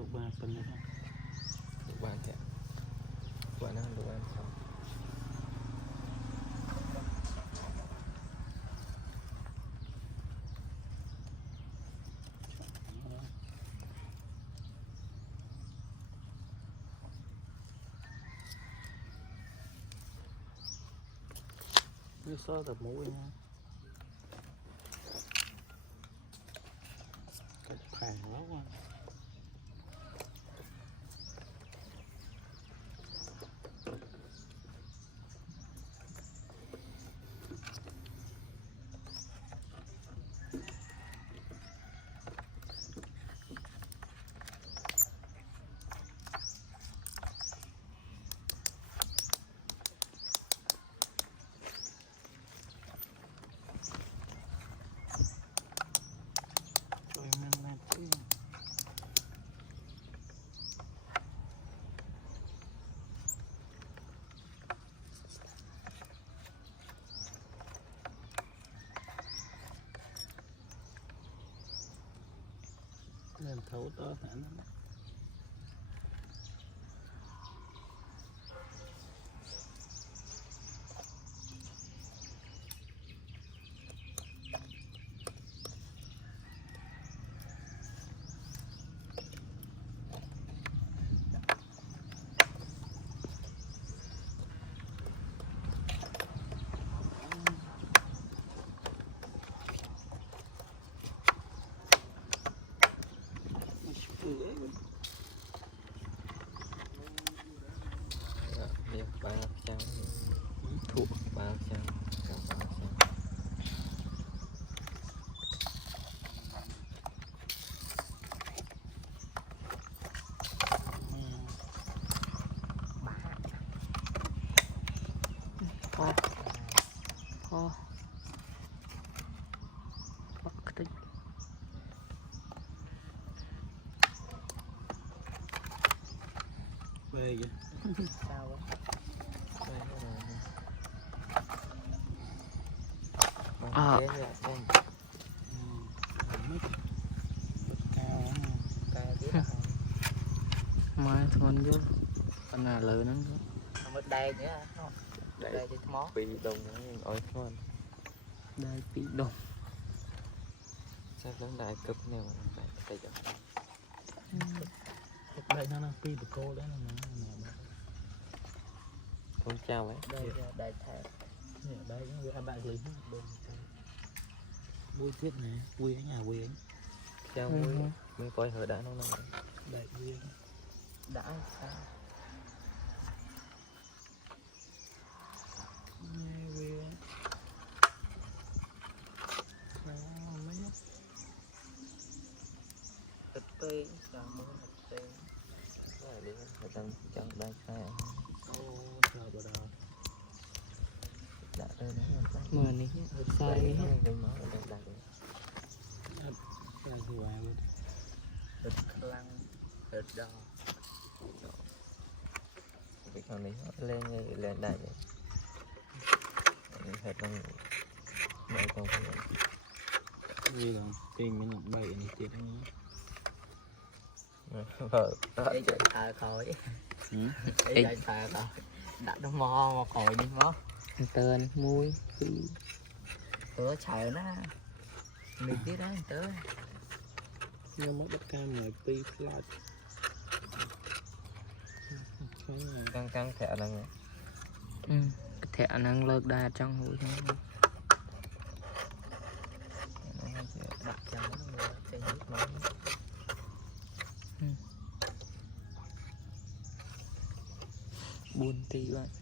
tụ ba phần nữa tụ ba kìa quả nó tụ ba xong nó sơ tập mũi nha cái phèn quá quá nên thấu to hả nó ba trăm thuộc ba trăm về vậy sao á mai thôn vô con nào lớn lắm mất đây nữa không đây thì món bị đồng ôi thôn đây bị đồng sao lớn đại cực nhiều phải tay giật đây nó pi của cô đấy là con chào ấy đây đại thẻ đây nó bạn gửi vui tuyết này vui ở nhà vui anh chào vui mình coi hồi đã nó đại vui đã sao thực tế sao mới thực tế rồi đi người ta chọn đây sai trời bờ đầu đã đây đó mưa này sai đi hết đừng nói là đặt sai thì hoài luôn thịt lăng thịt đỏ cái con này lên như lên đây thịt nó mấy con như là tiền mình làm bậy này tiền ấy chạy thả khỏi ấy chạy thả khỏi đã nó mò mà khỏi đi mò tên muối tớ chạy nó mình biết đó tớ nó mất đất cam lại pi flat căng căng thẻ là thẻ năng lợt đa trong hụi đặt cho nó chơi nước nó buồn tí vậy